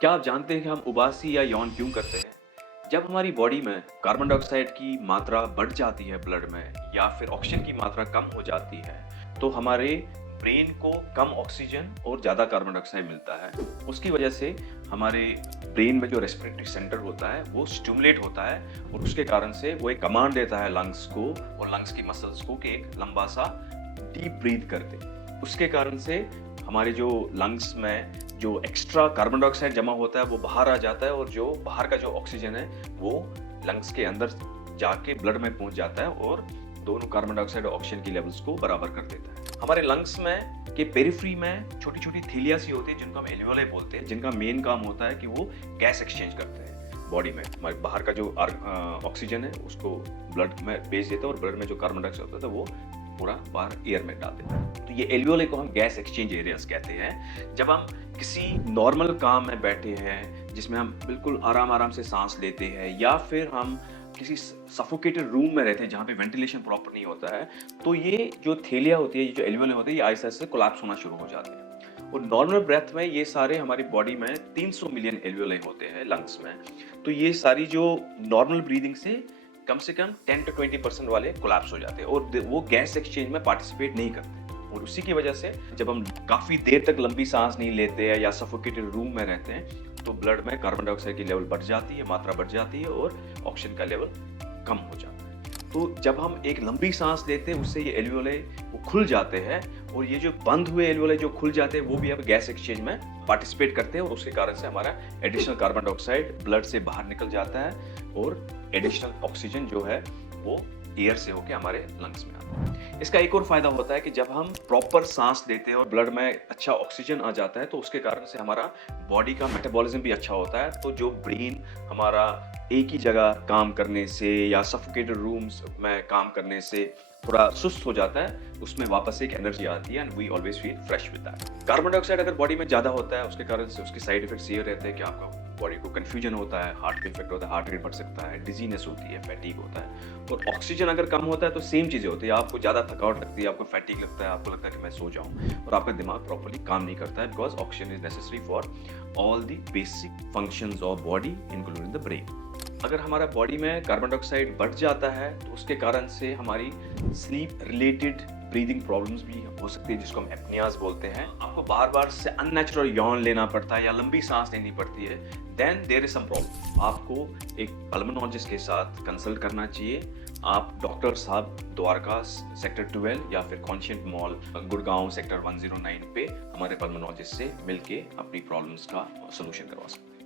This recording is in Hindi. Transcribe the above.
क्या आप जानते हैं कि हम उबासी या यौन क्यों करते हैं? जब हमारी बॉडी में कार्बन डाइऑक्साइड की मात्रा बढ़ जाती है ब्लड में या फिर ऑक्सीजन की मात्रा कम हो जाती है, तो हमारे ब्रेन को कम ऑक्सीजन और ज़्यादा कार्बन डाइऑक्साइड मिलता है। उसकी वजह से हमारे ब्रेन में जो रेस्पिरेटरी सेंटर होता है, वो स्टिमुलेट होता है और उसके कारण से वो एक कमांड देता है लंग्स को और लंग्स की मसल्स को कि एक लंबा सा डीप ब्रीथ कर दे। उसके कारण से हमारे जो लंग्स में जो एक्स्ट्रा कार्बन डाइऑक्साइड जमा होता है वो बाहर आ जाता है और जो बाहर का जो ऑक्सीजन है वो लंग्स के अंदर जाके ब्लड में पहुंच जाता है और दोनों कार्बन डाइऑक्साइड और ऑक्सीजन की लेवल्स को बराबर कर देता है। हमारे लंग्स में के पेरिफेरी में छोटी छोटी थैलिया सी होती है जिनको हम एल्वियोलाई बोलते हैं, जिनका मेन काम होता है कि वो गैस एक्सचेंज करते हैं बॉडी में। हमारे बाहर का जो ऑक्सीजन है उसको ब्लड में भेज देता है और ब्लड में जो कार्बन डाइऑक्साइड होता है वो पूरा बाहर एयर में डाल देता है। तो ये एल्वियोलाई को हम गैस एक्सचेंज एरियाज कहते हैं। जब हम किसी नॉर्मल काम में बैठे हैं जिसमें हम बिल्कुल आराम आराम से सांस लेते हैं या फिर हम किसी सफोकेटेड रूम में रहते हैं जहाँ पे वेंटिलेशन प्रॉपर नहीं होता है, तो ये जो थैलिया होती है, ये जो एल्वियोलाई होती है, ये आहिस्ता आहिस्ता कोलैप्स होना शुरू हो जाते हैं। और नॉर्मल ब्रेथ में ये सारे हमारी बॉडी में 300 मिलियन एल्वियोलाई होते हैं लंग्स में। तो ये सारी जो नॉर्मल ब्रीदिंग से कम 10 to 20% वाले कोलैप्स हो जाते हैं और वो गैस एक्सचेंज में पार्टिसिपेट नहीं करते। और उसी की वजह से जब हम काफी देर तक लंबी सांस नहीं लेते हैं या सफोकेटेड रूम में रहते हैं तो ब्लड में कार्बन डाइऑक्साइड की लेवल बढ़ जाती है, मात्रा बढ़ जाती है और ऑक्सीजन का लेवल कम हो जाता है। तो जब हम एक लंबी सांस लेते हैं उससे ये एल्वियोलाई वो खुल जाते हैं और ये जो बंद हुए एल्वियोलाई जो खुल जाते हैं वो भी अब गैस एक्सचेंज में पार्टिसिपेट करते हैं और उसके कारण से हमारा एडिशनल कार्बन डाइऑक्साइड ब्लड से बाहर निकल जाता है और एडिशनल ऑक्सीजन जो है वो एयर से होके हमारे लंग्स में आता है। इसका एक और फायदा होता है कि जब हम प्रॉपर सांस लेते हैं और ब्लड में अच्छा ऑक्सीजन आ जाता है तो उसके कारण से हमारा बॉडी का मेटाबॉलिज्म भी अच्छा होता है। तो जो ब्रेन हमारा एक ही जगह काम करने से या सफोकेटेड रूम्स में काम करने से थोड़ा सुस्त हो जाता है, उसमें वापस एक एनर्जी आती है and we always feel fresh with that. Carbon dioxide अगर बॉडी में ज्यादा होता है उसके कारण से उसके साइड इफेक्ट्स ये रहते हैं कि आपका बॉडी को कंफ्यूजन होता है, हार्ट का इफेक्ट होता है, हार्ट रेट बढ़ सकता है, डिजीनेस होती है, फैटीग होता है। और ऑक्सीजन अगर कम होता है तो सेम चीजें होती है, आपको ज्यादा थकावट लगती है, आपको फैटीग लगता है, आपको लगता है कि मैं सो जाऊं और आपका दिमाग प्रॉपर्ली काम नहीं करता है because oxygen is necessary for all the basic functions of body including the brain. अगर हमारा बॉडी में कार्बन डाइऑक्साइड बढ़ जाता है तो उसके कारण से हमारी स्लीप रिलेटेड ब्रीदिंग प्रॉब्लम्स भी हो सकती है जिसको हम एपनियाज बोलते हैं। आपको बार बार से अननेचुरल यौन लेना पड़ता है या लंबी सांस लेनी पड़ती है, then there is some problem. आपको एक पल्मोनोलॉजिस्ट के साथ कंसल्ट करना चाहिए। आप डॉक्टर साहब द्वारका सेक्टर 12 या फिर कॉन्शियंट मॉल गुड़गांव सेक्टर 109 पे हमारे पल्मोनोलॉजिस्ट से मिलके अपनी प्रॉब्लम्स का सोल्यूशन करवा सकते हैं।